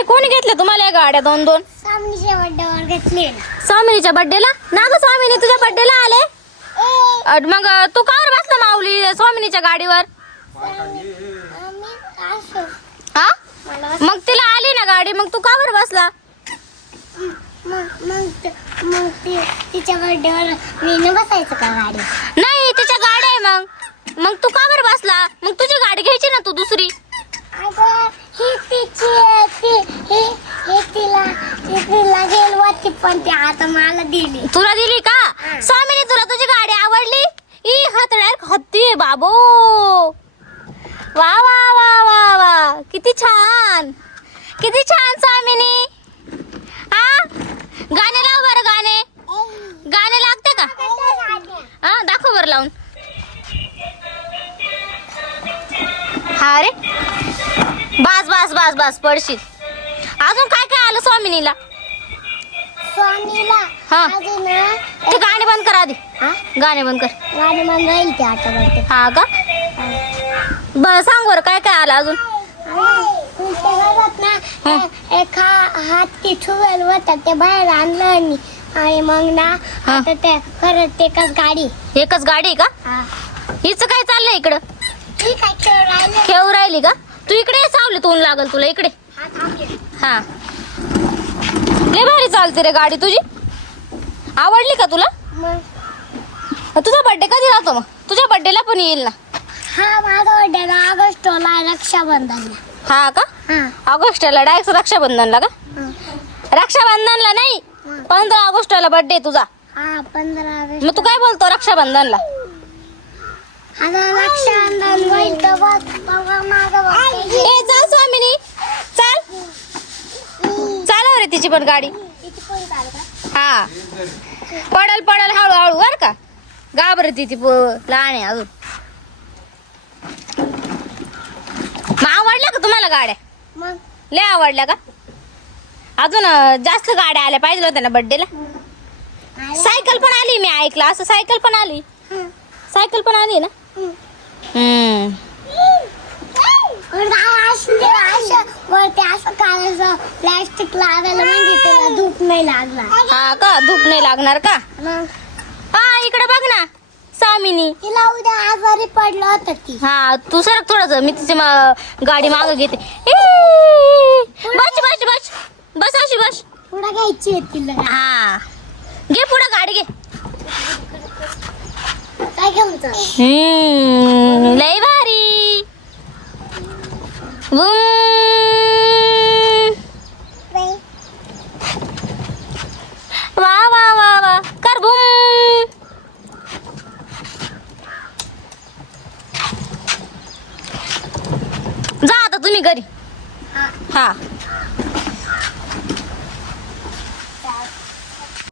बापरे, कोणी घेतल्या तुम्हाला या गाड्या दोन दोन? स्वामीच्या बड्डेवर घेतली. स्वामिनीच्या बर्थडेला? ना ग स्वामिनी तुझ्या बर्थडेला आले. मग तू कावर बसला माऊली स्वामिनीच्या गाडीवर? हा मग तिला आली ना गाडी, मग तू कावर बसला? मग तिच्या बड्डेवर मी न बसायचं का गाडी? नाही तिच्या गाडी आहे. मग तू कावर बसला? मग तुझी गाडी घ्यायची ना तू दुसरी. अगं ही तिची तिला गेल होती पण ती आता मला दिली. तुला दिली का? स्वामिनी तुला तुझी गाडी आवडली? ई हातड्यात हत्ती आहे बाबो. वा वा वा वा वा, किती छान किती छान स्वामिनी. हा गाणे लाव बरं, गाणे लागते का? हा दाखव बरं लावून. हा रे बस बस बस बस पडशील. अजून काय काय आलं स्वामिनीला? हा ते गाणे बंद कर आधी. गाणे बंद कर. गाडी बंद राहील ते आठवड्यात. हा का? बरं सांग बरं काय काय आलं अजून? एक हात ती ठुवेल होता ते बाहेर आणलं आणि मग ना आता ते परत एकच गाडी का? हिचं काय चाललंय इकडं? ठीक आहे खेळू राहिली का? तू इकडे सावलीत ऊन लागल तुला इकडे. हा लय भारी चालते रे गाडी तुझी. आवडली का तुला? तुझा बर्थडे कधी राहतो मग? तुझ्या बर्थडेला पण येईल ना. हा माझा बर्थडे ऑगस्टला रक्षाबंधनला. हा का? ऑगस्टला डायरेक्ट रक्षाबंधनला का? रक्षाबंधनला नाही 15 ऑगस्टला बर्थडे तुझा. हा 15 ऑगस्ट. मग तू काय बोलतो रक्षाबंधनला? रक्षाबंधन होईल तर बघ माझा birthday. ए चल स्वामिनी चल. चालव रे तिची पण गाडी. हा पडल हळूहळू बर का. घाबरती ती लहान आहे अजून. मग आवडल्या का तुम्हाला गाड्या? मग लय आवडल्या का? अजून जास्त गाड्या आल्या पाहिजे होत्या ना बर्थडेला. सायकल पण आली, मी ऐकलं असं. सायकल पण आली ना. वरती असं काढायचं प्लॅस्टिक लावायला म्हणजे त्याला धूप नाही लागला. हा का? धूप नाही लागणार का? हा इकडे बघ ना स्वामिनी. तिला उद्या आजारी पडलं होतं ती. हा तू सरक थोडस, मी तिची गाडी मागं घेते. बस अशी बस. पुढे घ्यायची आहे तिला. हा घे पुढे गाडी घे. काय घेऊन लय भारी. वा वा वा वा कर बुम. जा आता तुम्ही घरी. हा